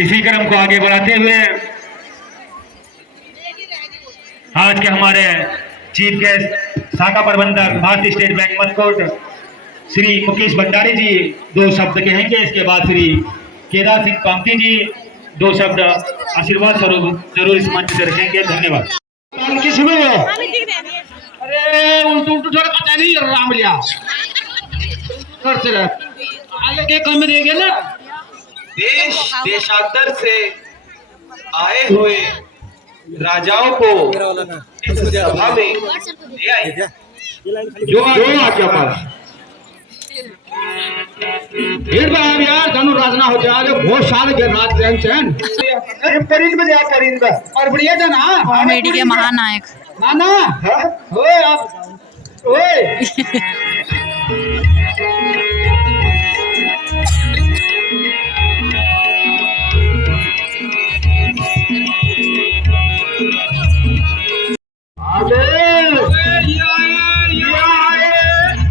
इसी क्रम को आगे बढ़ाते हुए आज के हमारे चीफ गेस्ट शाखा प्रबंधक भारतीय स्टेट बैंक मदकोट श्री मुकेश भंडारी जी 2 शब्द कहेंगे। इसके बाद श्री केदार सिंह कामती जी 2 शब्द आशीर्वाद स्वरूप जरूर इस मंच से रखेंगे। धन्यवाद। अरे उल्टू उल्टू थोड़ा पता नहीं राम लिया आगे के कम देंगे ना। देश देशांतर से आए हुए राजाओं को इस सभा में ले आए जो आपके पास फिर बार यार जानू राजना हो जाए बहुत सारे के रात चैन चैन परिंद में जा परिंद और बढ़िया था ना कॉमेडी के महानायक नाना ओए आप ओए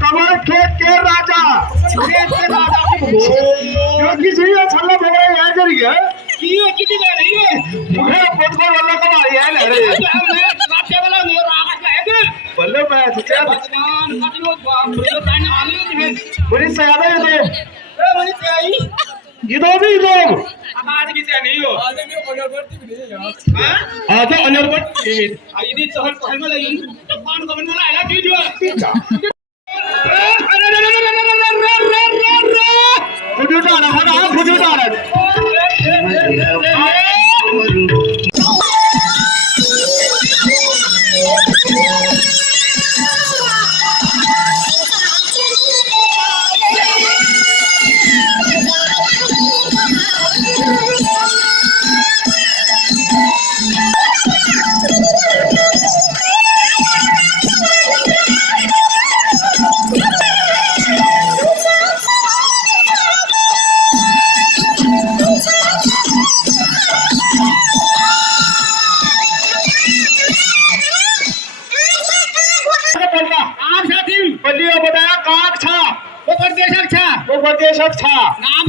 कमर खेत के राजा क्योंकि सही है छल्ला भगवान यहाँ कर गया कियो कितनी ले रही है मुझे फुटबॉल वाला कब आई है ले रही है नाट्य वाला मेरा आवाज है के बल्ले पे सच्चा भगवान कतियो बाप टाइम आली है बड़ी से याद है तो बड़ी से आई ये दो भी दो आज की से नहीं हो आज नहीं अनरबट भी नहीं यार हां आज अनरबट आई दी शहर पहल में लगी तो कौन कमेंट में आया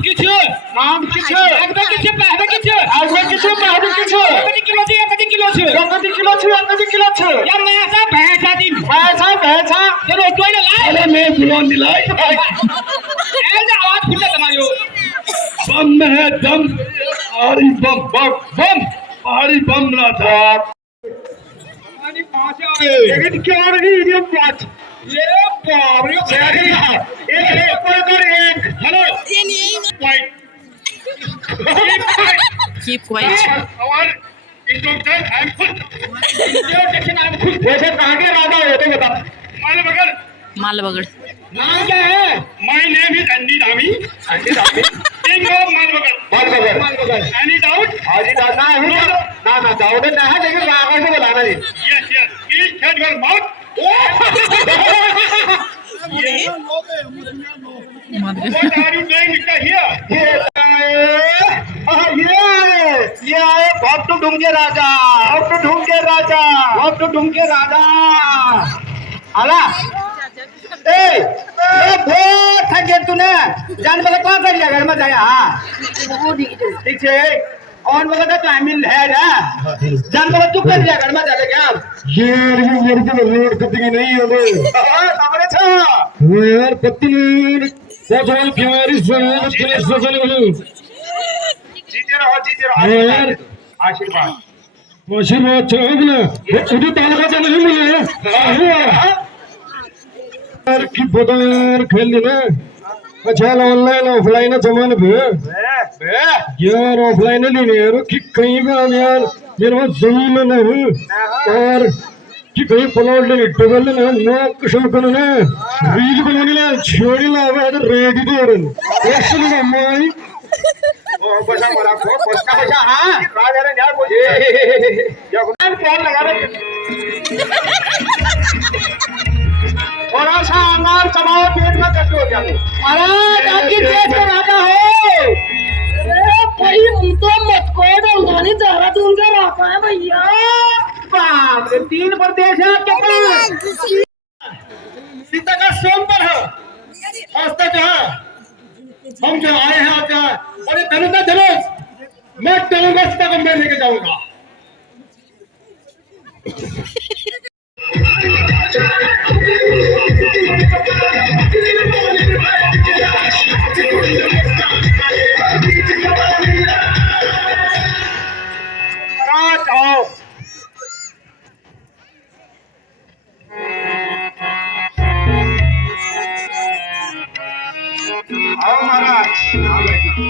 कीजिए नाम किछु आगबे किछु पहबे किछु आगबे किछु पहबे किछु कति किलो छै कति किलो छै कति किलो छै कति किलो छै यार मैं ऐसा भैंसा दी भैंसा चलो कोई ना लाए अरे मैं बुलान दिलाई ऐसे आवाज फुटे तुम्हारी बम में है दम पहाड़ी बम बम पहाड़ी बम ना था पानी पास आए लेकिन क्या रही ये बात ये बाप रे एक हेलो keep quiet और इंस्ट्रक्टर आई एम खुद इंट्रोडक्शन आई एम खुद वैसे कहां के राजा होते बता मालबगड़ नाम क्या है माय नेम इज अंडी रामी किंग ऑफ मालबगड़ एनी डाउट हाजी दादा है ना डाउट ना है लेकिन आगे से बुलाना है yes please shut your mouth What are you doing here? ये आए भक्त ढूंढे राजा आला बहुत थक गया तूने जान बोला कौन कर लिया घर में जाया ठीक है और बोला था टाइमिंग है ना जान बोला तू कर लिया घर में जाले क्या ये मेरे को लोड कतई नहीं होले सामने था यार कतई सोचो प्यारी सोच के सोचने जीते रहो यार आशीर्वाद चलो उधर तालका से नहीं मिले यार की बदर खेल ना अच्छा ऑनलाइन ऑफलाइन जमाने पे यार ऑफलाइन नहीं यार कि कहीं भी यार मेरे पास जमीन नहीं और कि कहीं प्लॉट लेने डबल लेने ना कुछ करना रील बनाने ला छोड़ी ला अब रेडी दे रहे एक्चुअली ना माई ओ बसा बड़ा को बसा हां राजा ने यार बोले या कौन लगा रहे थोड़ा सा अंगार चबाओ पेट में कट हो गया महाराज आपकी देश का राजा है अरे भाई हम तो मत को डलवानी देहरादून का राजा है भैया बाप रे 3 प्रदेश है आपके पास सीता का सोम पर है हस्त जो है हम जो आए हैं आपका बड़े धनुष मैं चलूंगा तक मैं लेके जाऊंगा। महाराज आओ। आओ महाराज, आओ बैठो।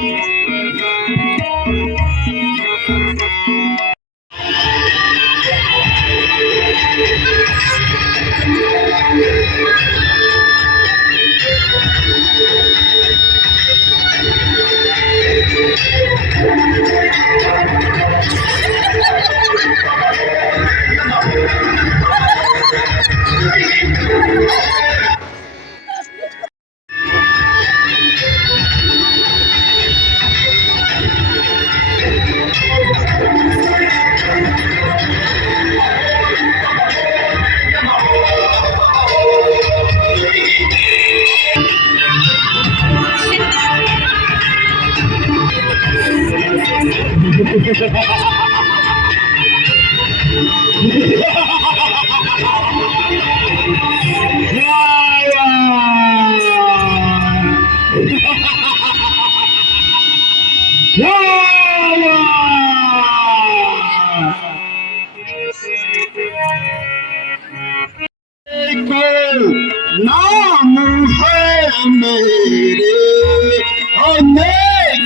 नाम है मेरे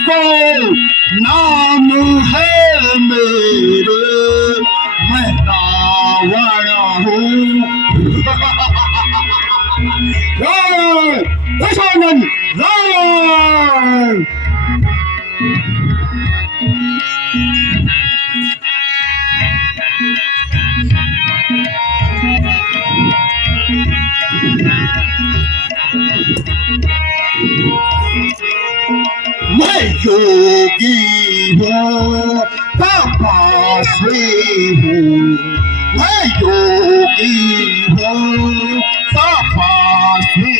को नाम है मेरे, मैं रावण हूँ। रावण दशानन रावण। मैं योगी हूँ तपस्वी हूँ, मैं योगी हूँ तपस्वी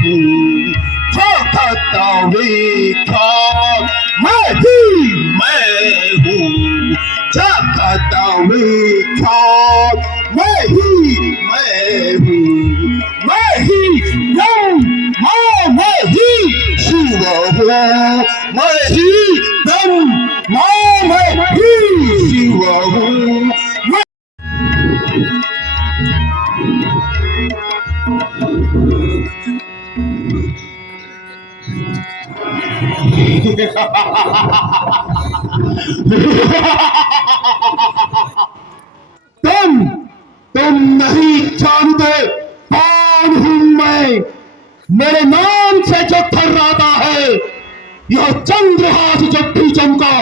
हूँ, जगत विख्यात मैं हूँ, जगत विख्यात मैं हूँ, मैं ही शिव हूँ, मैं ही ब्रह्म, मैं ही शिव हूँ। तुम नहीं जानते कौन हूं मैं। मेरे नाम से जो थर्राता है, यह चंद्रहास जब भी चमका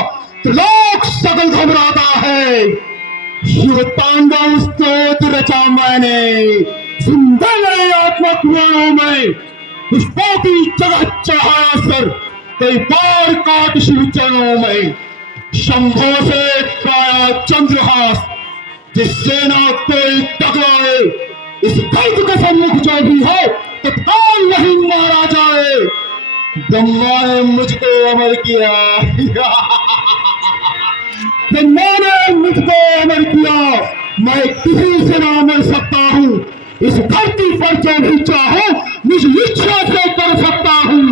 तो लोग सगल घबराता है। शिव तांडव स्तोत्र रचा मैंने सुंदर आत्मक वर्णों में, पुष्पों की जगह चढ़ाया सर, कई बार काट शिव चरणों में। शंभो से पाया चंद्रहास, जिस सेना कोई टकराए, इस दर्द के सम्मुख जो भी हो तत्काल नहीं मारा जाए। ब्रह्मा ने मुझको अमर किया, ब्रह्मा ने मुझको अमर किया, मैं किसी से ना मर सकता हूँ। इस धरती पर जो भी चाहो मुझ इच्छा से कर सकता हूँ।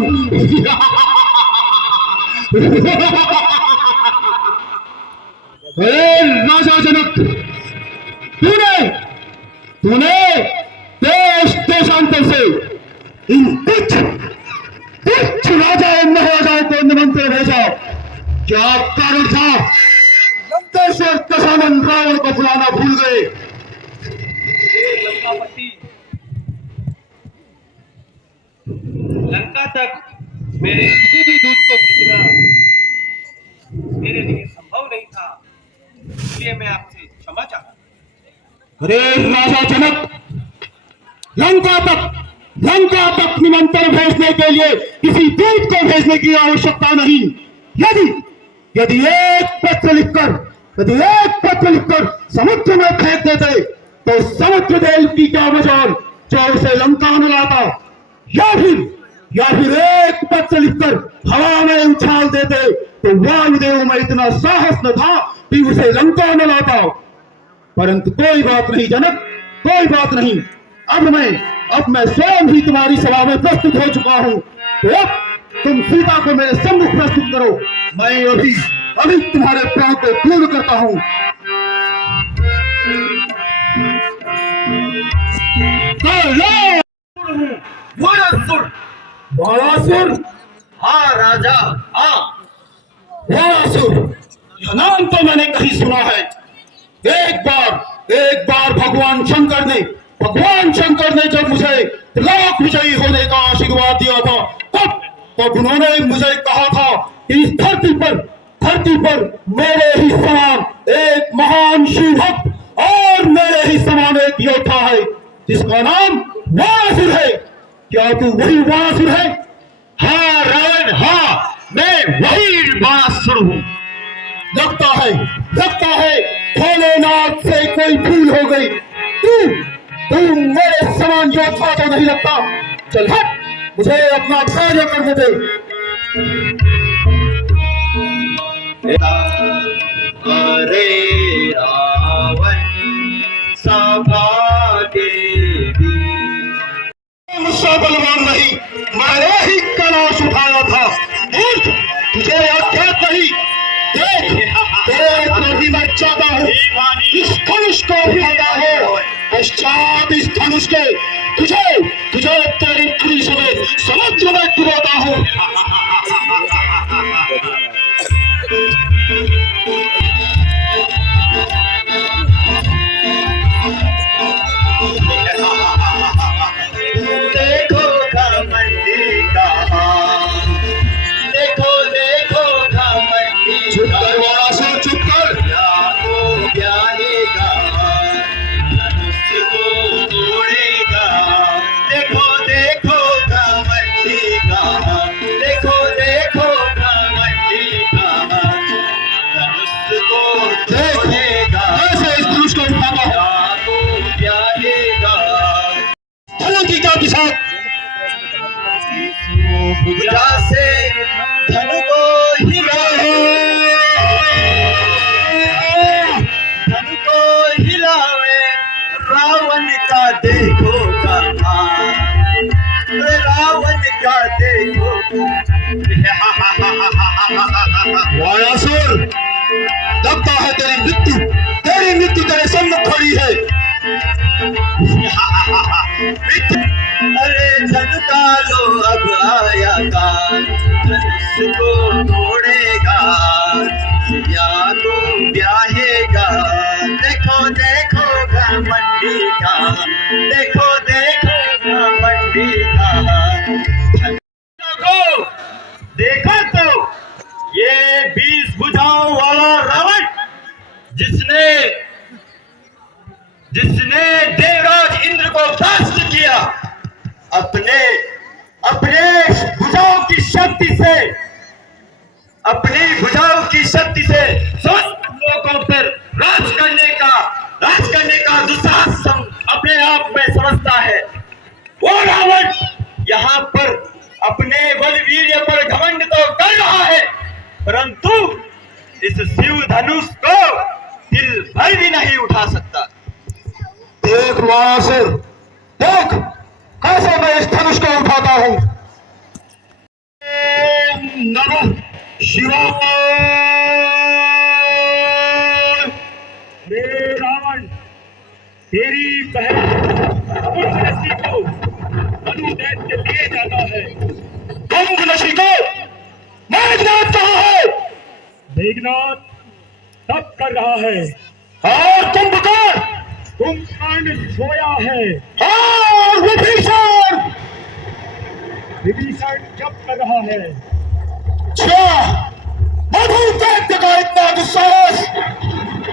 राजा जनक, तूने देश देशांतर से इन तुच्छ राजाओं महाराजाओं को निमंत्रण भेजा। क्या कारण था? लंकेश्वर दशानन रावण को बुलाना भूल गए। लंकापति, लंका तक मेरे किसी भी दूत को भेजना मेरे लिए संभव नहीं था, इसलिए मैं आपसे क्षमा चाहता हूं। अरे राजा जनक, लंका तक निमंत्रण भेजने के लिए किसी दूत को भेजने की आवश्यकता नहीं। यदि एक पत्र लिखकर समुद्र में फेंक देते तो समुद्र देव की क्या मजाल जो उसे लंका में लाता, या फिर एक पत्र लिखकर हवा में उछाल देते तो वायुदेव में इतना साहस न था कि उसे लंका न लाता। परंतु कोई बात नहीं जनक, कोई बात नहीं। अब मैं स्वयं ही तुम्हारी सभा में प्रस्तुत हो चुका हूं। तो अब तुम सीता को मेरे सम्मुख प्रस्तुत करो। मैं अभी तुम्हारे प्राण को पूर्ण करता हूं। वारासुर, हाँ राजा, हाँ वारासुर, यह नाम तो मैंने कहीं सुना है। एक बार भगवान शंकर ने जब मुझे त्रिलोक विजयी होने का आशीर्वाद दिया था, तब उन्होंने मुझे कहा था कि इस धरती पर मेरे ही समान एक महान शिव भक्त और मेरे ही समान एक योद्धा है जिसका नाम वारासुर है। क्या तू वही वारासुर है? हाँ रावण, हाँ मैं वही वारासुर हूँ। लगता है भोलेनाथ से कोई भूल हो गई। तू मेरे समान योद्धा तो नहीं लगता। चल हट, मुझे अपना कार्य करने दे। अरे रावण सभा के मुझसे बलवान नहीं, मैंने ही कलश उठाया था। मूर्ख, तुझे अज्ञात नहीं। देख भी मैं चाहता हूँ इस धनुष को उठाता हूँ। पश्चात इस धनुष के तुझे तेरी पूरी समेत समुद्र में डुबाता हूँ। देखो घमंडी कहाँ, देखो घमंडी चुप कर वारासुर, चुप कर। को ब्याहेगा, धनुष को तोड़ेगा। देखो घमंडी कहाँ, देखो घमंडी कहाँ, धनुष को तोड़ेगा। ऐसे इस धनुष को उठाता हूँ। को ब्याहेगा, धनु की क्या दिशा? भुजा से धनु को हिलावे, रावण का देखो कमाल, रावण का देखो। वारासुर, लगता है तेरी मृत्यु तेरे सम्मुख खड़ी है। अरे धनु का लो अब आया काल, धनुष को तोड़ेगा, सिया को ब्याहेगा। देखो घमंडी का, देखो घमंडी का। देखा तो ये 20 भुजाओं वाला रावण जिसने देवराज इंद्र को ध्वस्त किया, अपने भुजाओं की शक्ति से समस्त लोगों पर राज करने का दुस्साहस अपने आप में समझता है। वो रावण यहाँ पर अपने बलवीर्य पर घमंड तो कर रहा है, परंतु इस शिव धनुष को दिल भर भी नहीं उठा सकता। देख वारासुर, देख कैसे मैं इस धनुष को उठाता हूँ। नमः शिवाय। रे रावण, तेरी बहन को मनु दैत्य लिए जाता है। कुंभनशी को मेघनाथ कहाँ है? मेघनाथ तप कर रहा है और कुंभकर्ण सोया है। और विभीषण जप कर रहा है। मधु दैत्य का इतना दुस्साहस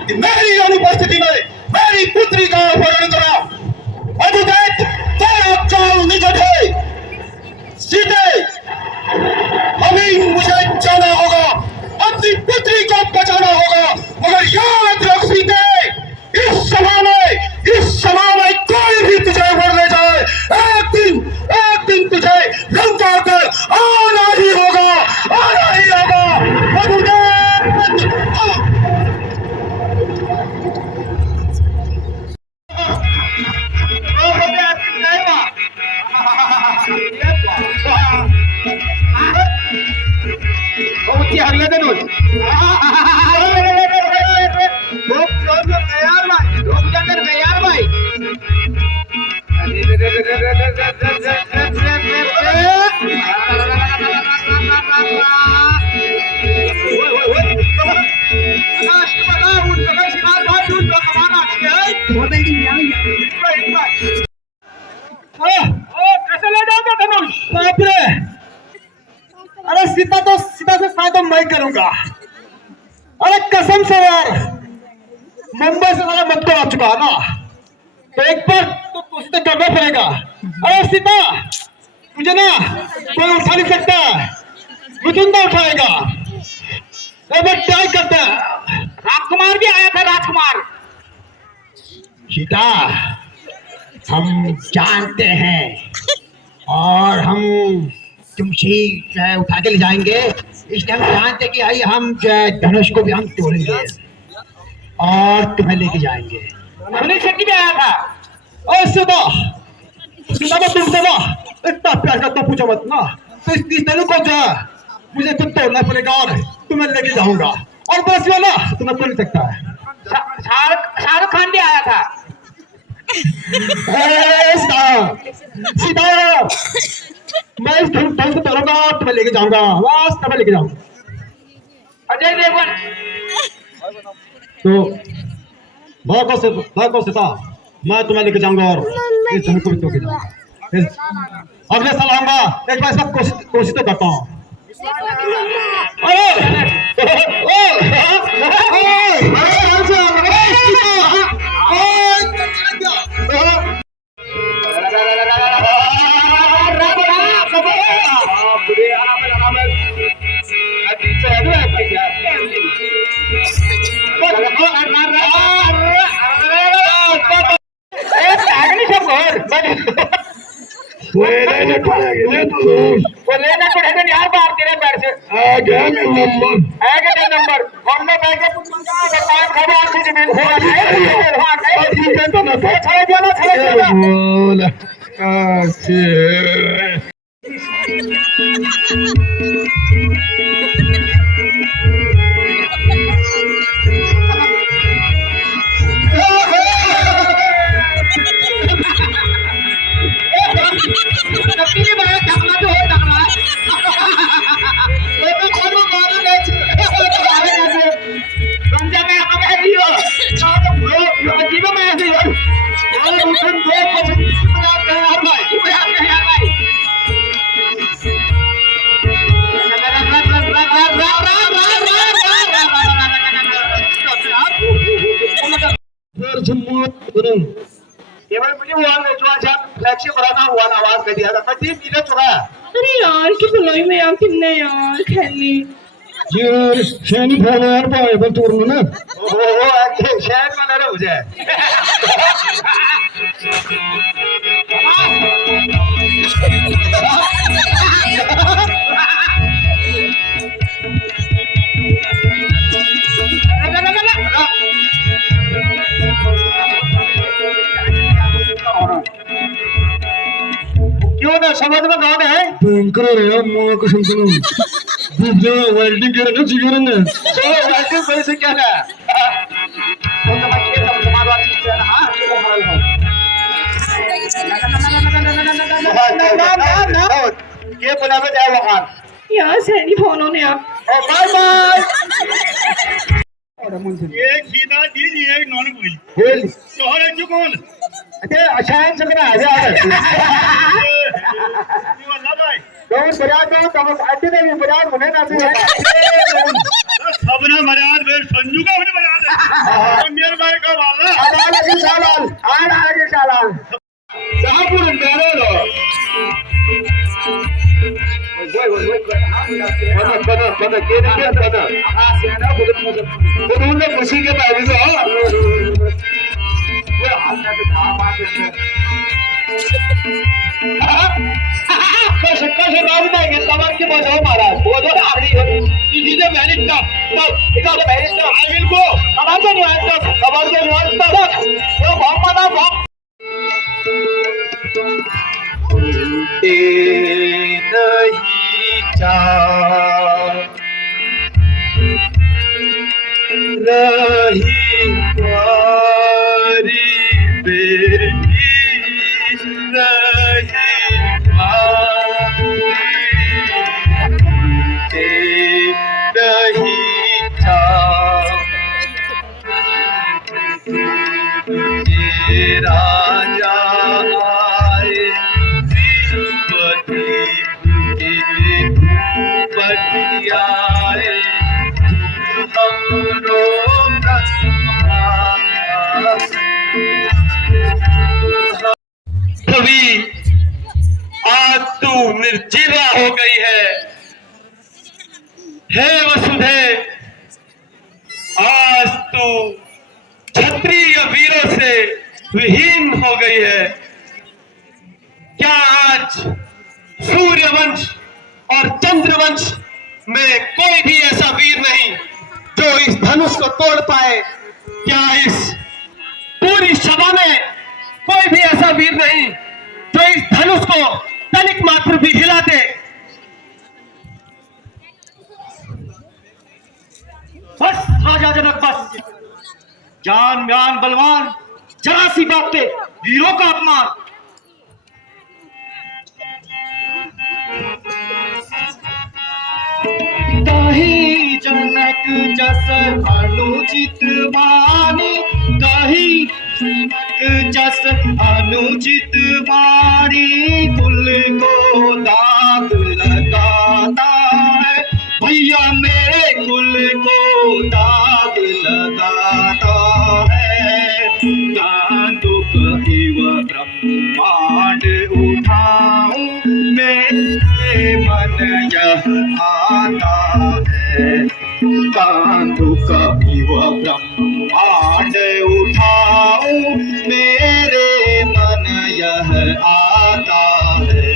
कि मेरी अनुपस्थिति में मेरी पुत्री का अपहरण करा। मधु दैत्य, तेरा चाल निकट है। सीधे अभी मुझे जाना होगा, अपनी पुत्री को बचाना होगा। मगर याद रख सीधे, इस सभा में कोई भी तुझे वर ले जाए, एक दिन तुझे लंका कर आना ही होगा। ले धनुष। रुक यार भाई, रुक जा कर यार भाई। कैसे ले जाओगे धनुष? बाप रे, अरे सीधा से फायदा मैं करूंगा। अरे कसम से यार, मुंबई से सारा मत आ चुका है ना, तो एक बार तो तुझसे तो डरना पड़ेगा। अरे सीता, मुझे ना कोई उठा नहीं सकता, मुझे उठाएगा। एक बार ट्राई करते हैं। राजकुमार भी आया था, राजकुमार। सीता, हम जानते हैं और हम तुमसे जो है उठा के ले जाएंगे, इसलिए हम जानते कि भाई हम जो है धनुष को भी हम तोड़ेंगे और तुम्हें लेके जाएंगे। हमने शक्ति में आया था। और सुबह तुमसे ना इतना प्यार का तो पूछो मत ना, तो इस धनुष को जो है मुझे खुद तोड़ना पड़ेगा और तुम्हें लेके जाऊंगा। और बस वो ना तुम्हें तोड़ नहीं सकता है। शाहरुख खान भी आया था। सीता, मैं इस धनुष को तोड़ूंगा, तुम्हें लेके जाऊंगा, बस तुम्हें लेके जाऊंगा। अजय देवगन। तो भागो सीता, मैं तुम्हें लेके जाऊंगा और इस धनुष को भी तोड़ के जाऊंगा। अगले साल आऊंगा, एक बार सब कोशिश तो करता हूँ। लेना पड़ेगा यार, बाहर तेरे पैर से आ गया नंबर हमने बैठ के केवळ मुझे वाल वेचवायच्या फ्लॅगशिप भराना हुआ आवाज कधी आता कधी दिलं तुला। अरे यार की बुलाई में यार किन्ने यार खेलनी जी शैनी फोन यार पाए पर तोड़ ना हो शहर में ना हो जाए। क्यों ना समझ में कौन है? भयंकर है यार, मुंह को सुन वेल्डिंग कर रहे जिगर ने वेल्डिंग कोई से क्या है? तो मैं ये सब समाजवाद चीज है ना, हां ये मोबाइल हो ना ये बुलावे जाए वहां यार सैनी फोन होने आप। Bye bye. एक सीधा जी एक नॉन बोल बोल तोहरे जो कौन अरे अशायन सकना है यार। तू अल्लाह भाई तो बरात में तब आते नहीं बरात होने ना से सबने मर्याद वे संजू का होने मर्याद है मेरे भाई का वाला आगे सालाल आगे सालाल शाहपुर अंदर लो पता के नहीं पता आसियाना बोलने खुशी के बाद वो हालना तो था बात है कशे बाजू में कमर के बजाओ महाराज वो जो आखिरी हो इसी से मैरिज का तब इधर से मैरिज का आगे को कमर के न्यूज़ का कमर के न्यूज़ का वो बम बना बम नहीं जा पृथ्वी आज तू निर्जीवा हो गई है। हे वसुधे, आज तू क्षत्रिय वीरों से विहीन हो गई है। क्या आज सूर्यवंश और चंद्रवंश में कोई भी ऐसा वीर नहीं जो इस धनुष को तोड़ पाए? क्या इस पूरी सभा में कोई भी ऐसा वीर नहीं जो इस धनुष को तनिक मात्र भी हिला दे? बस राजा जनक, बस। जान म्यान बलवान, जरा सी बात पे वीरों का अपमान। कहीं जनक जस अनुचित वाणी, कहीं जनक जस अनुचित वाणी, कुल को दाग लगाता है। भैया मेरे कुल को दाग लगाता है। दादुक इव ब्रह्मांड उठाऊं, मेरे मन यह आता है। दादुक इव ब्रह्मांड उठाऊं, मेरे मन यह आता है।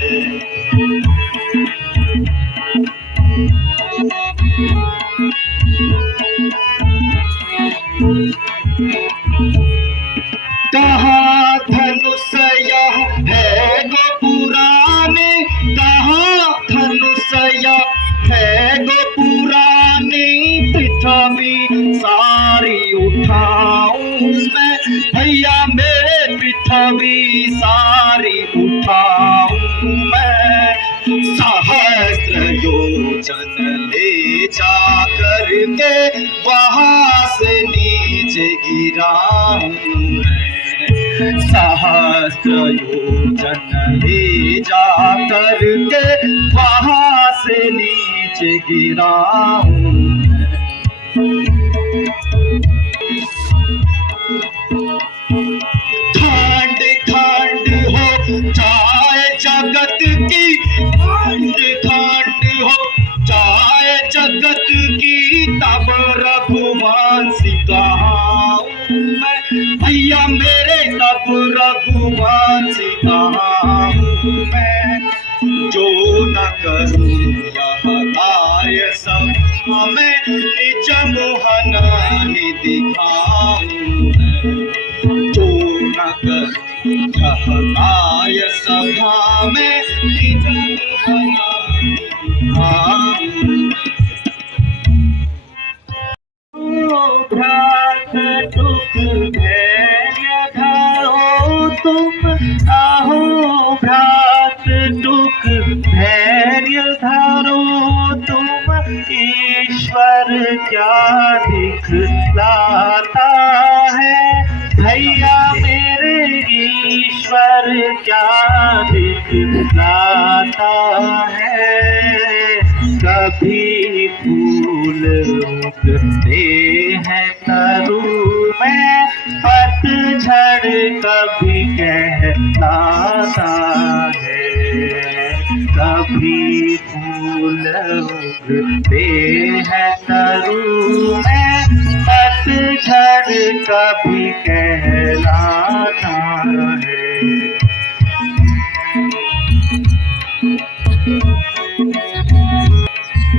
कहाँ धनुष यह है गो पुराने, कहाँ धनुष यह है गो पुराने, पृथ्वी सारी उठाऊं मैं। भैया मेरे पृथ्वी सारी उठाऊं मैं। सहस्त्र योजन ले जा करके वहां से नीचे गिराऊं मैं। सहस्त्र योजन ले जा करके वहां से नीचे गिराऊं मैं। खंड खंड हो जाए जगत की, खंड खंड हो जाए जगत की, तब रघुवंशी कहाऊं मैं। भैया मेरे तब रघुवंशी कहाऊं मैं। जो न करूं यह आय सभा में, निज मोहन ही दिखाऊं मैं। जो न करूं यह आय सभा में, निज मोहन ही दिखाऊं। भ्रात दुख धैर्य धरो तुम, आहो भ्रात दुख धैर्य धरो तुम। ईश्वर क्या दिखलाता है, भैया मेरे ईश्वर क्या दिखलाता है। कभी फूल उगते हैं तरु में, पतझड़ कभी कहलाता है। कभी फूल उगते हैं तरु में, पतझड़ कभी कहलाता है।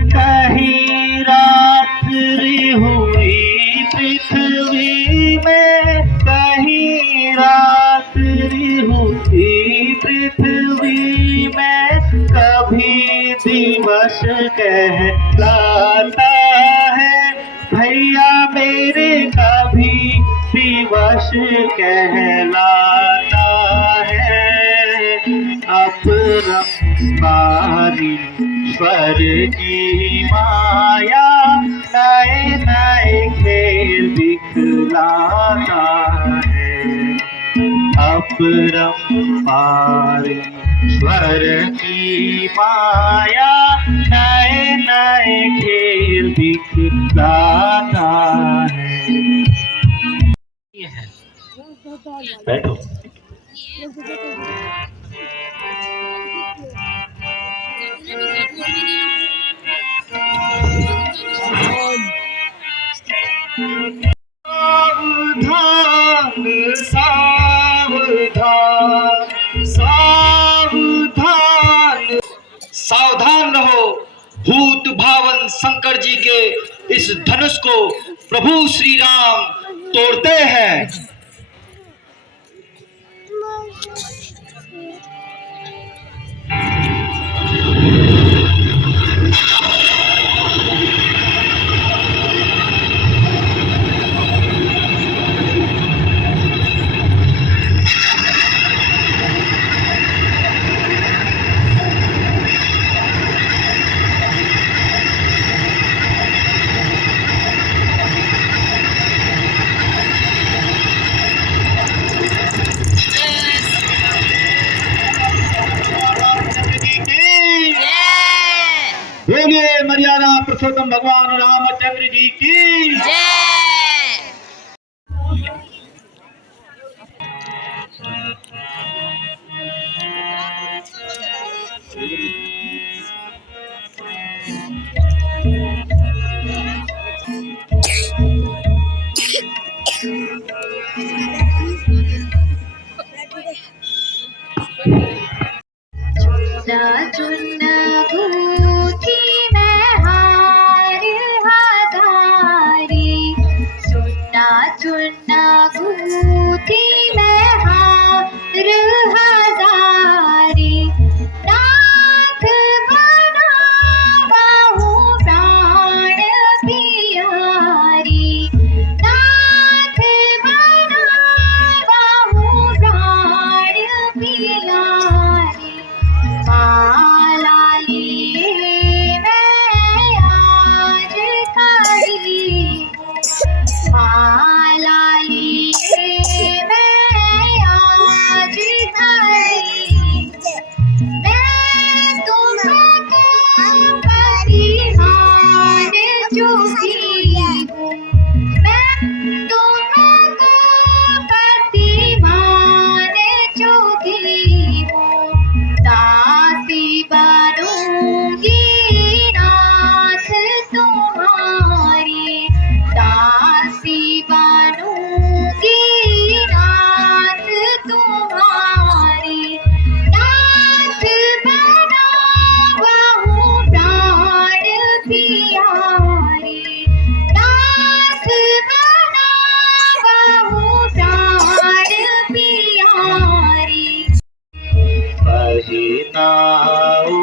कहीं रात्रि हुई पृथ्वी में, कहीं रात्रि हुई पृथ्वी में, कभी दिवस कहलाता है। भैया मेरे कभी दिवस कहलाता है। अपरंपारीश्वर की माया, नए नए खेल दिखलाता है। अपरंपारीश्वर की माया, नए नए खेल दिखलाता है। बैठो। सावधान सावधान सावधान सावधान रहो, भूत भावन शंकर जी के इस धनुष को प्रभु श्री राम तोड़ते हैं। बोलिए मर्यादा पुरुषोत्तम भगवान रामचंद्र जी की। चुन्ना चुन्ना गूथी मैं हार हजारी, चुन्ना चुन्ना गूथी मैं हार हजारी, नाथ बनावा हूँ प्राण प्यारी, नाथ बनावा हूँ प्राण प्यारी। माला लिए मैं आज खड़ी हूँ, माला लिए मैं आज खड़ी हूँ, मैं तुमको परिहार चुकी हूँ, मैं तुमको प्रतिमान चुकी हूँ, दासी बनूंगी नाथ तुम्हारी, दासी बनूंगी नाथ तुम्हारी, नाथ बनावा हूँ प्राण प्यारी, नाथ बनावा हूँ प्राण प्यारी। पहिनाऊ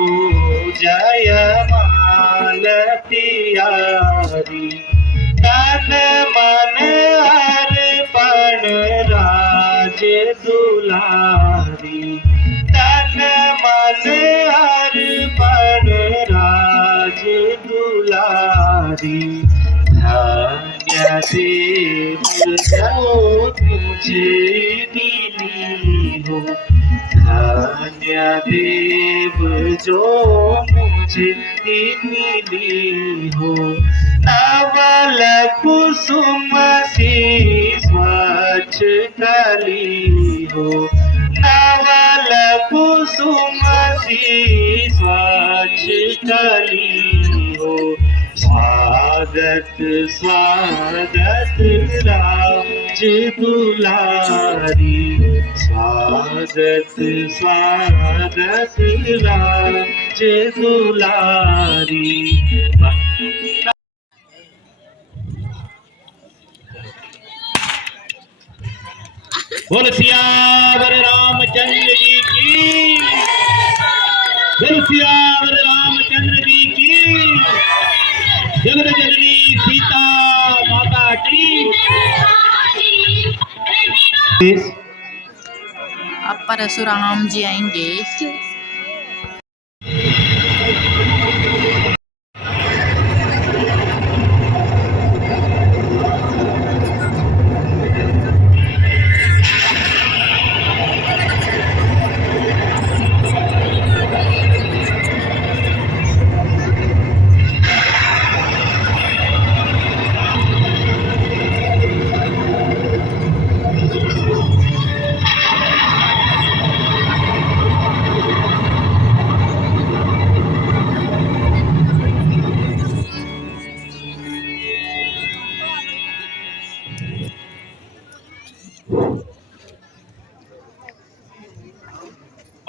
जयमाल प्यारी, तन मन अर्पण राज दुलारी, तन मन अर्पण राज दुलारी। धन्य देव जो मुझे मिली हो, धन्य देव जो मुझे मिली हो, नवल कुसुम सी स्वच्छ कली हो, नवल कुसुम सी स्वच्छ कली हो। स्वागत स्वागत राज दुलारी, स्वागत स्वागत राज दुलारी। बोल सियावर रामचंद्र जी की, बोल सियावर रामचंद्र जी की, जगत जननी सीता माता की। अब परशुराम जी आएंगे।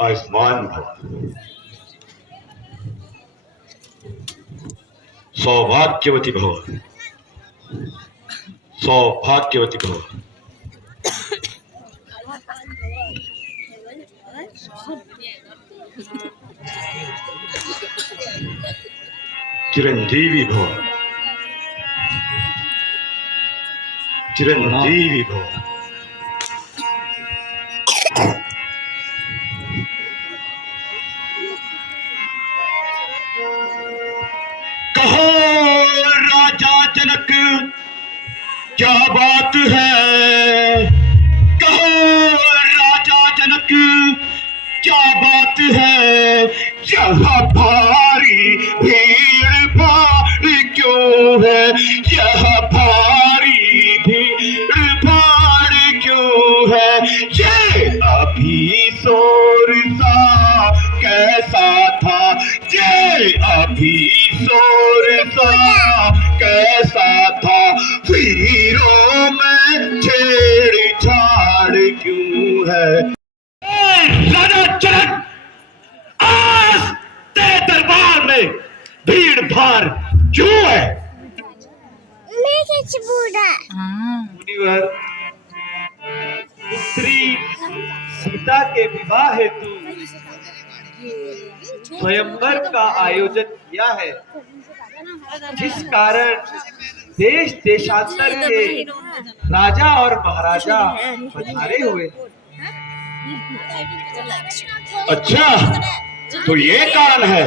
आयुष्मान भव, सौभाग्यवती भव, सौभाग्यवती भव। चिरंजीवी भव, चिरंजीवी भव। कहो राजा जनक क्या बात है, कहो राजा जनक क्या बात है, यह भारी भीड़ भाड़ क्यों है, यह भारी भीड़ भाड़ क्यों है, ये अभी शोर सा कैसा था, ये अभी शोर सा कैसा था, वीरों में छेड़छाड़ क्यों है। राजा जनक, आज तेरे दरबार में भीड़ भाड़ क्यों है? मुनिवर, पुत्री सीता के विवाह हेतु स्वयंवर का आयोजन किया है, जिस कारण देश देशांतर के राजा और महाराजा पधारे हुए। अच्छा, तो ये कारण है।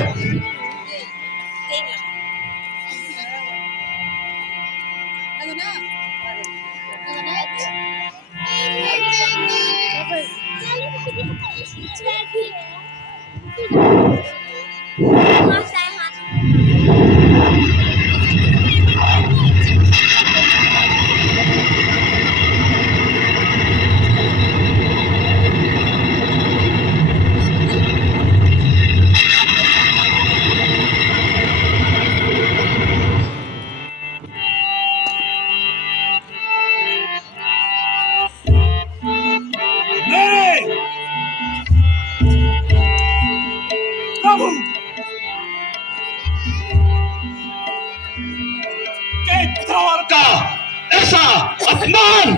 का ऐसा अपमान,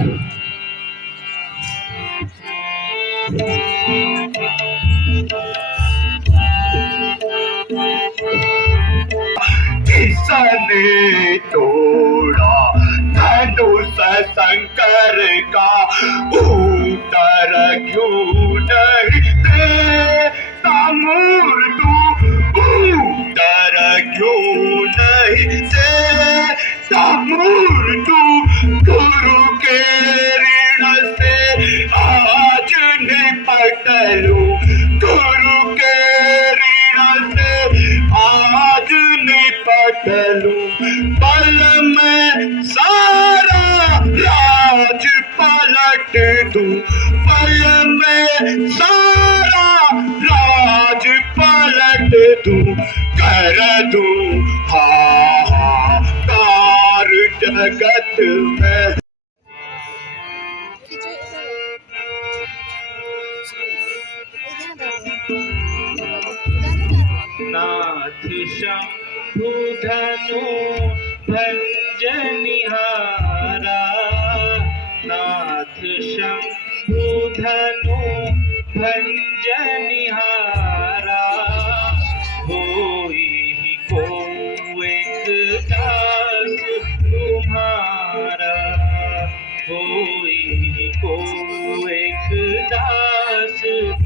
किसने तोड़ा धनुष शंकर का, उत्तर क्यों नहीं देता मूर्तु, उत्तर क्यों नहीं देता मूर्तु, गुरु के ऋण से आज निपट लूं, गुरु के ऋण से आज निपट लूं, पल में सारा राज पलट दूं, पल में सारा राज पलट दूं, कर दूं हाहाकार जगत में। नाथ शंभु धनु भंजनिहारा, नाथ शंभु धनु भंजनिहारा, होई को एक दास तुम्हारा, होई को एक दास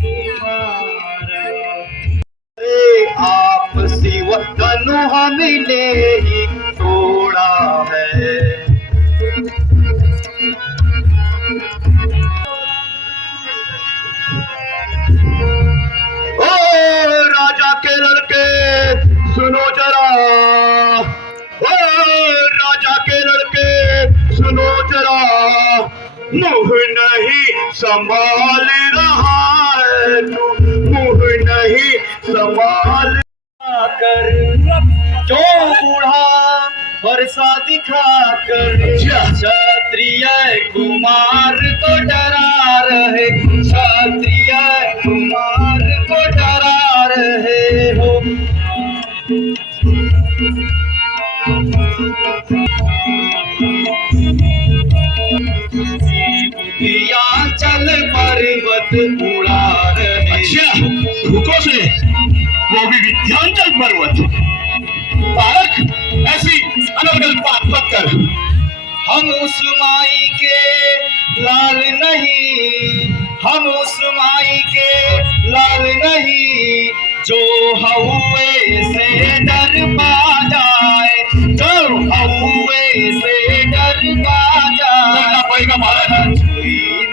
तुम्हारा। आपसी वतन हमने ही तोड़ा है, ओ राजा के लड़के सुनो जरा, ओ राजा के लड़के सुनो जरा, मुंह नहीं संभाल रहा है तू, मुंह नहीं संभाल कर, जो बूढ़ा वर्षा दिखा कर, क्षत्रिय कुमार को डरा रहे, क्षत्रिय कुमार को चल पर्वत उड़ा रहे। अच्छा, रुको से, वो भी विंध्याचल पर्वत। बालक, ऐसी अनर्गल बात मत कर। हम उस माई के लाल नहीं, हम उस माई के लाल नहीं, जो हौवे से डर पा जाए, जो हौवे से डर पा जाए। पाएगा बालक,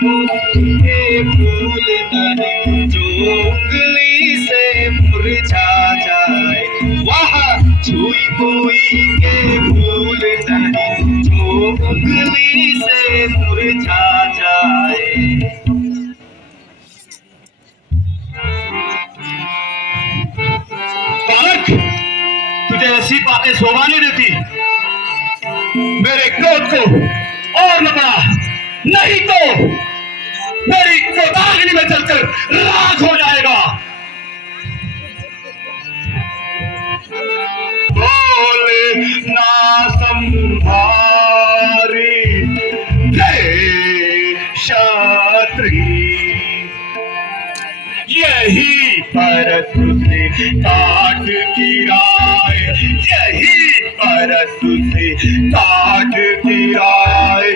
के फूल नहीं, जो उंगली से मुरझा जाए, वह छुई बुई के फूल नहीं, जो उंगली से मुरझा जाए। बालक, तुझे ऐसी बातें शोभा नहीं देती। मेरे क्रोध को और न बढ़ा, नहीं तो मेरी क्रोधाग्नि में जलकर राख हो जाएगा। बोले ना संभारी क्षत्रि, यही परस से काट गिराए, यही परस से काट गिराए,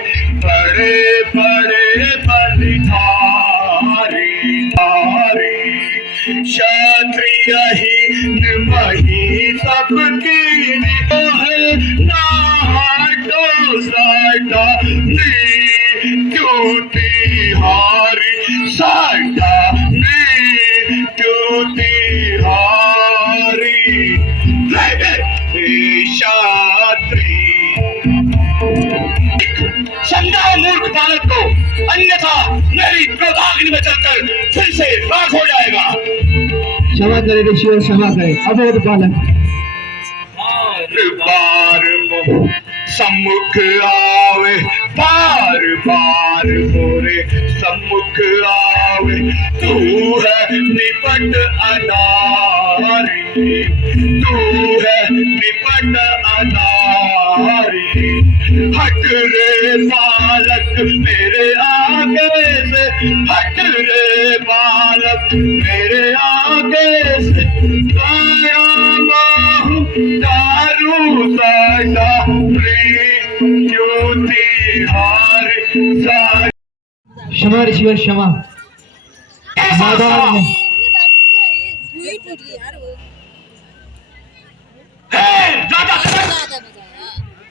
बड़े बड़े बलिधारी क्षत्रिय ही निमही सबकी है, ना हटो साटा क्योंकि हारी, साटा क्योंकि हारी। क्षत्रिय समझाओ मूर्ख बालक को, अन्यथा मेरी क्रोधाग्नि में चलकर फिर से राख हो जाएगा। क्षमा करे ऋषि, क्षमा करे अबोध बालक। बार मोह सम्मुख आवे, बार बार मोरे सम्मुख आवे, तू है निपट अनारी, तू है निपट अनारी। हट रे बालक मेरे आगे से, हट रे बालक मेरे आगे से, गाया बाहु दारू साटा ज्योति हार सा। क्षमा ऋषि, क्षमा। माधव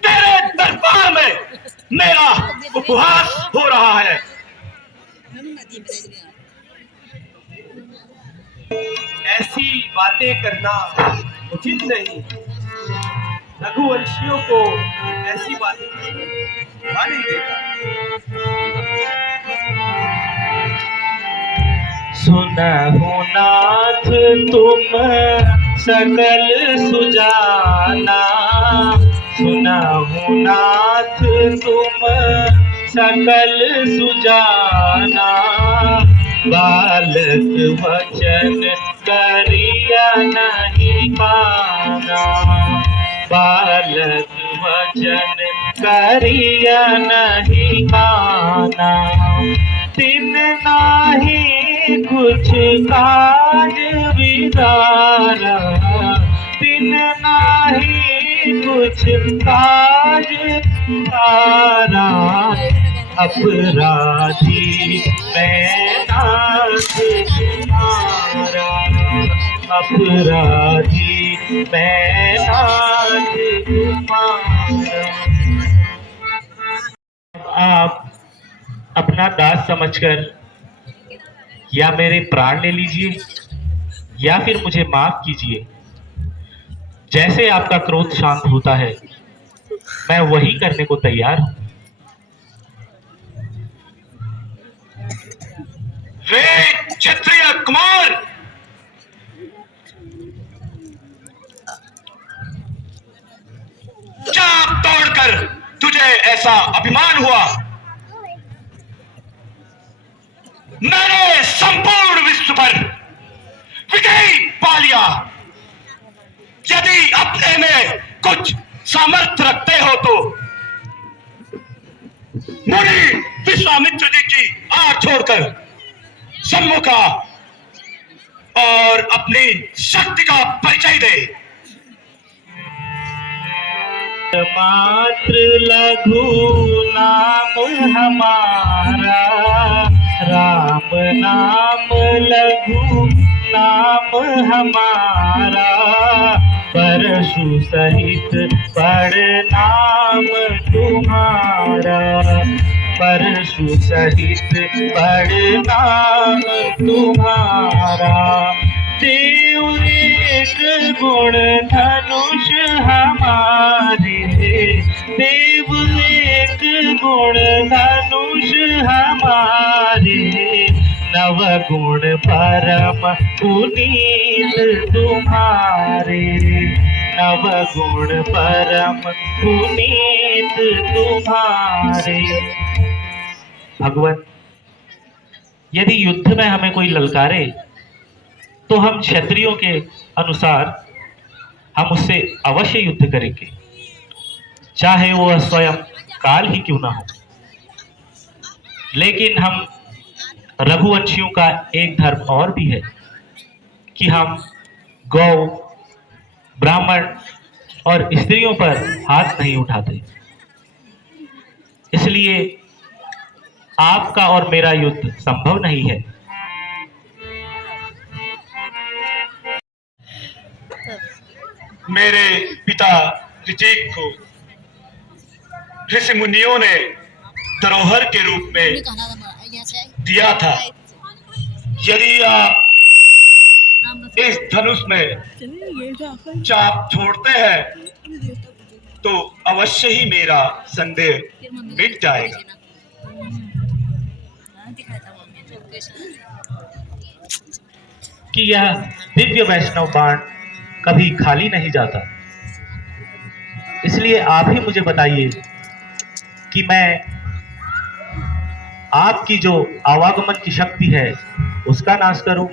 तेरे दरबार में मेरा उपहास हो रहा है। ऐसी बातें करना उचित नहीं। रघुवंशियों को ऐसी बातें करना नहीं देता। सुनहु नाथ तुम सकल सुजाना, सुनहु नाथ तुम सकल सुजाना, बालक वचन करिया नहीं पाना, बालक वचन करिया नहीं पाना। तिन नाही कुछ काज विदारा, तिन नाही कुछ काज विदारा, अपराधी मैं नाथ तुम्हारा, अपराधी मैं नाथ तुम्हारा। आप अपना दास समझकर या मेरे प्राण ले लीजिए या फिर मुझे माफ कीजिए। जैसे आपका क्रोध शांत होता है मैं वही करने को तैयार हूं। रे क्षत्रिय कुमार, चाप तोड़कर तुझे ऐसा अभिमान हुआ। मैंने संपूर्ण विश्व पर विजय पा लिया। यदि अपने में कुछ सामर्थ्य रखते हो तो मुनि विश्वामित्र जी की आड़ छोड़कर सम्मुख आ और अपनी शक्ति का परिचय दे। मात्र लघु नाम हमारा, राम नाम लघु नाम हमारा, परशु सहित प्रणाम तुम्हारा, परशु सहित प्रणाम तुम्हारा। देव एक गुण धनुष हमारे, देव एक गुण धनुष हमारे, नव गुण परम पुनीत तुम्हारे, नव गुण परम पुनीत तुम्हारे। भगवान, यदि युद्ध में हमें कोई ललकारे तो हम क्षत्रियों के अनुसार हम उससे अवश्य युद्ध करेंगे, चाहे वो स्वयं काल ही क्यों ना हो। लेकिन हम रघुवंशियों का एक धर्म और भी है कि हम गौ, ब्राह्मण और स्त्रियों पर हाथ नहीं उठाते। इसलिए आपका और मेरा युद्ध संभव नहीं है। मेरे पिता ऋतिक को ऋषि मुनियों ने धरोहर के रूप में दिया था। यदि आप इस धनुष में चाप छोड़ते हैं तो अवश्य ही मेरा संदेह मिट जाएगा। कि यह दिव्य वैष्णव बाण कभी खाली नहीं जाता। इसलिए आप ही मुझे बताइए कि मैं आपकी जो आवागमन की शक्ति है उसका नाश करूं,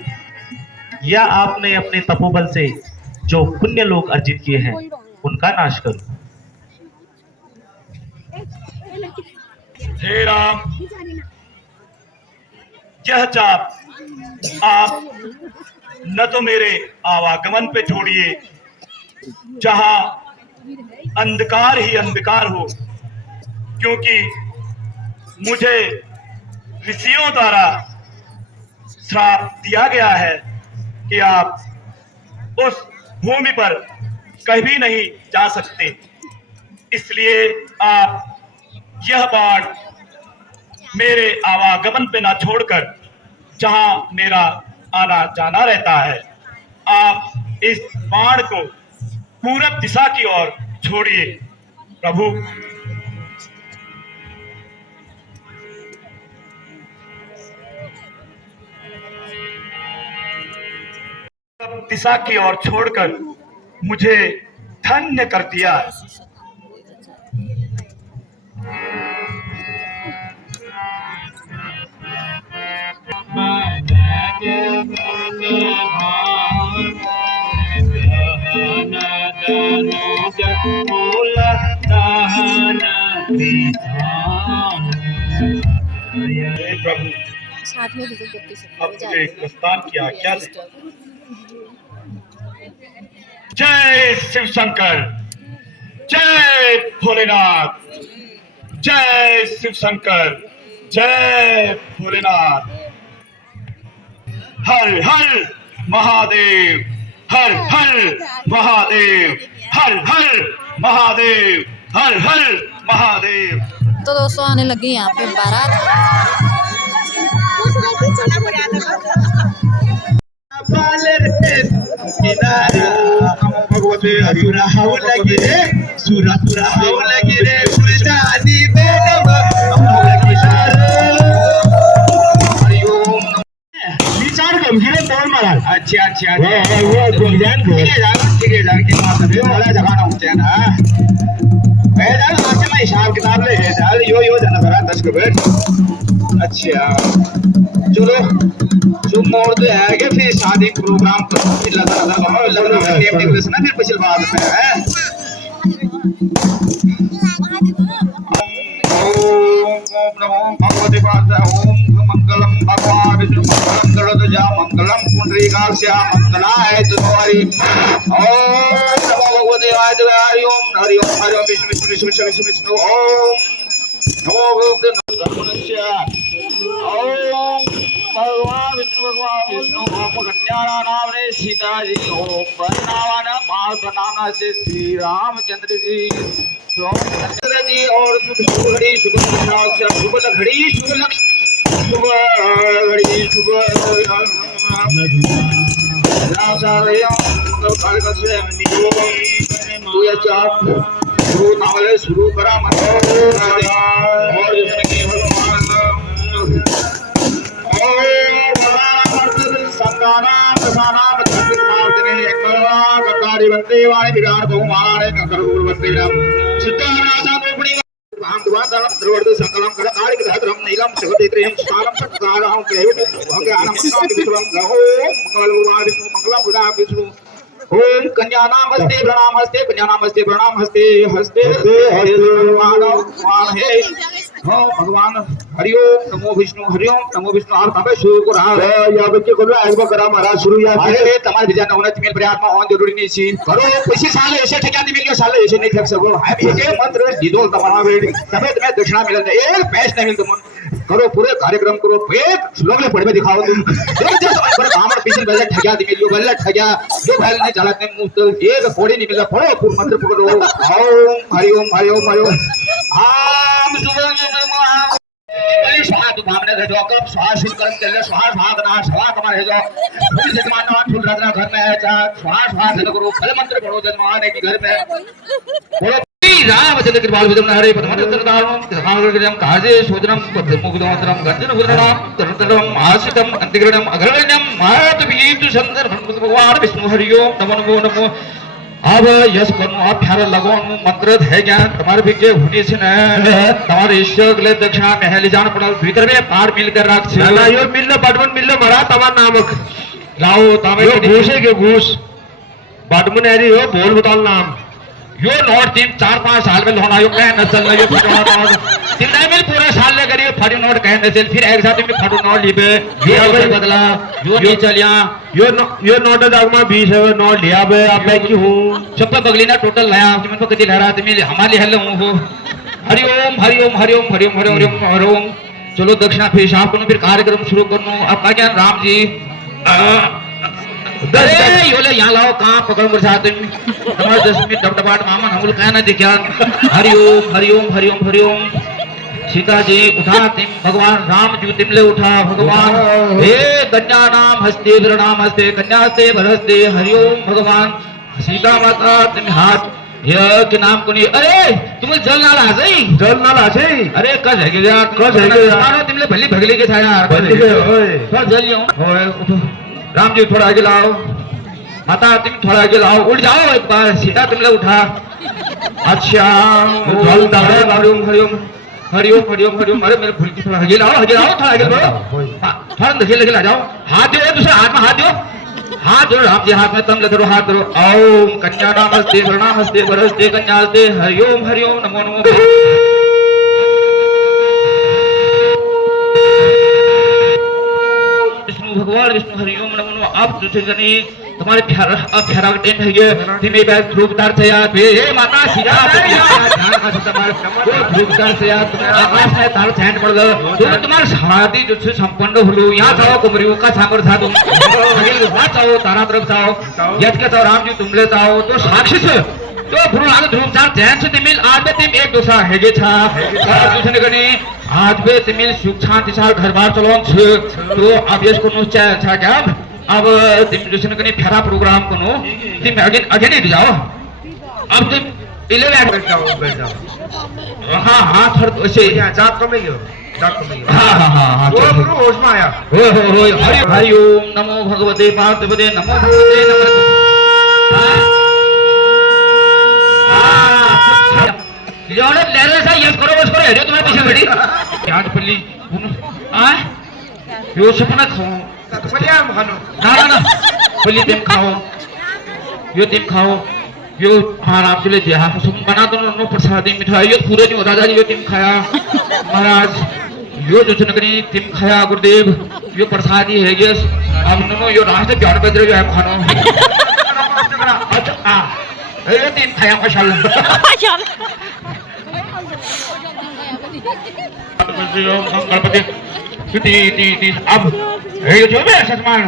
या आपने अपने तपोबल से जो पुण्य लोक अर्जित किए हैं उनका नाश करूं। हे राम, यह चाप आप न तो मेरे आवागमन पे छोड़िए जहां अंधकार ही अंधकार हो, क्योंकि मुझे ऋषियों द्वारा श्राप दिया गया है कि आप उस भूमि पर कभी नहीं जा सकते। इसलिए आप यह बाण मेरे आवागमन पे ना छोड़कर जहां मेरा आना जाना रहता है, आप इस बाण को पूरब दिशा की ओर छोड़िए। प्रभु, पूरब दिशा की ओर छोड़कर मुझे धन्य कर दिया। प्रभु, अब मुझे एक प्रस्थान की आज्ञा दे। जय शिव शंकर, जय भोलेनाथ, जय शिव शंकर, जय भोलेनाथ। हर हर महादेव, हर हर महादेव, हर हर महादेव, हर हर महादेव। तो दोस्तों आने लगी यहाँ पे बारात। भगवते असुरा हाव लगी रे, सुरा सुरा हाव लगी रे, फुलदानी बेगम हाव लगी रे। हरिओम विचार गंभीर तोड़ मारा। अच्छा अच्छा वो गुंजान ठीक है जान के मार दे वाला जगाना होते हैं ना। मैं जान आज मैं हिसाब किताब ले है डाल यो जाना जरा 10 के बैठ। अच्छा चलो जो मोड़ दे है कि फिर शादी प्रोग्राम तो लगा टेप डेकोरेशन ना फिर पिछले बाद में है। ओम नमो भगवते वासुदेवाय ओम मंगलम भगवान विष्णु मंगलम गरुड़ध्वजा मंगलम पुंडरीकाक्ष मंगलाय तनोहरि ओम नमो भगवते वासुदेवाय हरि ओम हरि ओम विष्णु विष्णु विष्णु विष्णु विष्णु ओम नमो भगवते नमोन्नस्य ओम भगवान विष्णु ओम कन्या नाम रे सीता जी ओम वरनावान माल नाम से श्री रामचंद्र जी जी और शुभ घड़ी शुभ घड़ी शुभ घड़ी शुभ शुरू करा मत और जिसने कि संगाना प्रसाना ककारी बंदे वाले विराट बहुमारे कंकर बंदे सिद्धानासा तोपड़ी हम द्वादश द्रवड़ संकलम कर कालिक धरम नीलम सगतित्रयम स्थानम सत्काराम केव भगवान मंगल विष्णु मंगल भगवान विष्णु मंगल बुधा विष्णु ओम कन्या नाम हस्ते प्रणाम हस्ते हस्ते हरि भगवान हे भगवान हरि ओम नमो विष्णु और तबे शुरू करा या बच्चे को एक बार करा महाराज शुरू या अरे तुम्हारे विचार होना तुम्हें प्रयात्मा होना जरूरी नहीं छी करो पैसे साल ऐसे ठेका नहीं मिलियो साल ऐसे नहीं ठेक सको है भी ये मंत्र दिदोल तुम्हारा बेटी तबे तुम्हें दक्षिणा मिलता एक पैसे नहीं मिलता मन करो पूरे कार्यक्रम करो एक श्लोक में पढ़ में दिखाओ तुम एक जैसे पर ब्राह्मण पीछे बल्ले ठगिया नहीं मिलियो बल्ले ठगिया जो भाई ने चलाते मुंह एक कोड़ी नहीं मिलता पढ़ो पूर्ण मंत्र पकड़ो ओम हरि ओम आम सुबह स्वाहा तू भावने दे जो कब स्वाहा शुरू करम चले स्वाहा भागना स्वाहा तुम्हारे जो फूल जजमाना फूल रखना घर में है स्वाहा स्वाहा से करो फल मंत्र पढ़ो जजमाने के घर में पढ़ो रामचंद्र कृपाल विदम हरे पद्मचंद्रदारम सागरगजम काजे शोधनम मुग्धोत्रम गंजन भद्रनाम तरतरम आशितम अंतिग्रणम अग्रगण्यम मात बीतु सुंदर भगवान विष्णु हरि ओम नमो नमो अब यश करो आप प्यारा लगो मंत्र है ज्ञान तुम्हारे भी के होने से न तुम्हारे ईश्वर के लिए दक्षिणा में है ले जाना पड़ा भीतर में पार मिलकर रख ना यो मिलने बाटमन मिलने मरा तमार नामक लाओ तमे घूस है के घूस बाटमन है यो बोल बताओ नाम यो नोट 3-4-5 साल में लोना यो कह नसल ये फटवा तीन मिल पूरा साल ले करिए फटी नोट कह नसल फिर एक साथ में फटू नोट लिबे ये बदला यो नहीं चलिया यो नोट दागमा 20 है नोट लिया बे अब मैं की हूं सब पे बगली ना टोटल लाया तुम तो कति लहरा तुम हमारे हल्ले हो हरि ओम हरि ओम हरि ओम हरि ओम हरि ओम हरि ओम चलो दक्षिणा फिर आप फिर कार्यक्रम शुरू करनो अब क्या ज्ञान राम जी योले यहाँ लाओ कहाँ पकड़ मुझे तुम 10 मिनट डबडबाट मामा हमल कह ना दिखा हरि ओम हरि ओम हरि ओम हरि ओम सीता जी उठा तिम भगवान राम जी तिमले उठा भगवान हे कन्या नाम हस्ते प्रणाम हस्ते कन्या हस्ते भरस्ते हरि ओम भगवान सीता माता तुम हाथ ये के नाम कोनी अरे तुम जल नाला आसे अरे कज है यार तुमले भली भगली के था यार थोड़ा जल लियो उठो राम जी थोड़ा आगे लाओ माता तुम थोड़ा आगे लाओ उठ जाओ एक बार सीता तुमने उठा अच्छा जल डालो हरिओम हरिओम हरिओम हरिओम हरिओम अरे मेरे फूल की थोड़ा आगे लाओ थोड़ा आगे बढ़ो थोड़ा लगे आ जाओ हाथ दो दूसरा हाथ में हाथ दो राम जी हाथ में तम ले धरो हाथ धरो ओम कन्या नाम हस्ते प्रणाम हस्ते वरस्ते कन्या हस्ते हरिओम हरिओम नमो नमो भगवान विष्णु हरि ओम नमो नमः आप दूसरे जने तुम्हारे प्यारा टेंट है ये तुम्हें बैठ ध्रुवदार से याद हे माता सीता ध्यान का तुम्हारे ध्रुवदार से याद आकाश है तार चैन पड़ गया तो तुम्हारा शादी जो से संपन्न हुलो यहाँ जाओ कुमरियों का सागर था तुम अगले वहाँ जाओ तारा तरफ जाओ यद के तो राम जी तुम ले जाओ तो साक्षी से तो गुरु आगे ध्रुवदार चैन से तिमिल आज में तिम एक दूसरा हैगे था दूसरे गने आज बे तिमिल सुख शांति साल घर बार चलो तो अब ये को चा क्या अब तिम दूसरे कने फेरा प्रोग्राम को नो तिम अगेन ही जाओ अब तिम इले बैठ जाओ हाँ थोड़ा ऐसे जात को में हाँ वो गुरु होश में आया हो हरि ओम नमो भगवते पार्वते नमो भगवते नमः जोड़े ले ले सा यस करो बस करो हेरे तुम्हारे पीछे खड़ी याद पल्ली आ यो सपना खाओ पल्ली हम खानो ना पल्ली तुम खाओ यो महाराज ले दिया सुन बना दोनों प्रसादी मिठाई यो पूरे नहीं राजा जी यो तिम खाया महाराज यो जो नगरी तिम खाया गुरुदेव यो प्रसादी है ये अब नो यो राष्ट्र प्यार बेदरे जो है खानो अच्छा यो तिम खाया माशाल्लाह गणपति ती अब ये जो है ससमान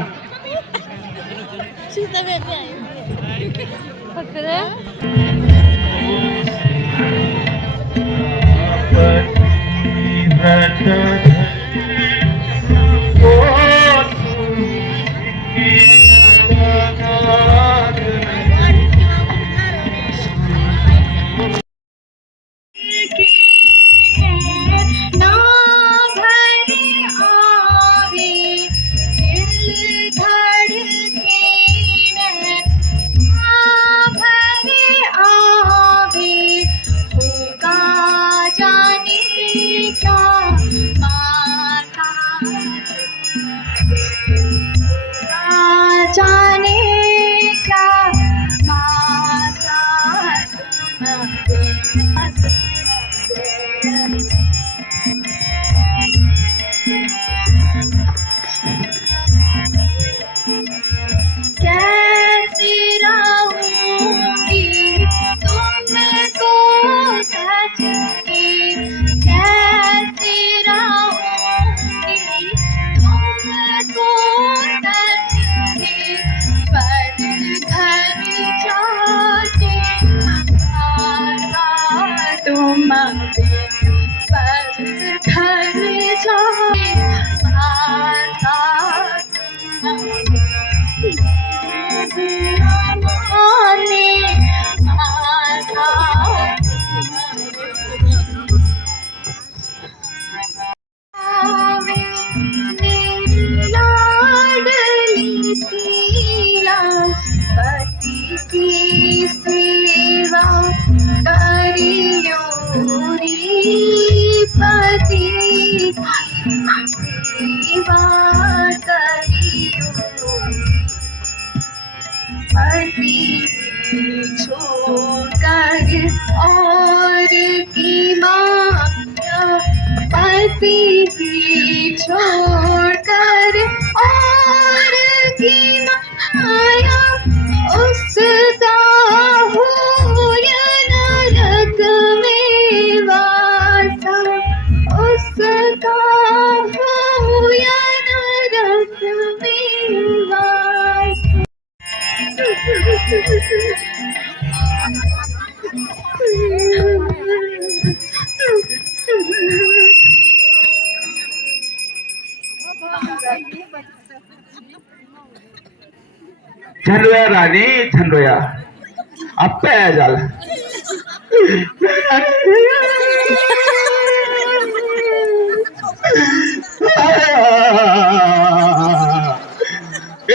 जाने क्या माता कैसे रहूंगी तुमको सच के कैसे रहूंगी तुमको सच के पर घर जाके तुम पर घर जाके पति की सेवा करियो रे पति की सेवा करियो पति छोड़कर और की माया पति छोड़कर और की माया उसका हो या नरक में वासा उसका हो या नरक में वासा झंडोया रानी झंडोया अप्पे जल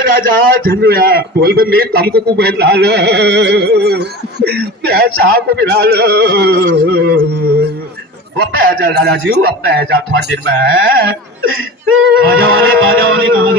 राजा झंडोया बोल बे मैं कम को मिला लो मैं साहब को मिला लो अप्पे जल राजा जी अप्पे जल थोड़ा दिन में बाजा वाले कहाँ गए?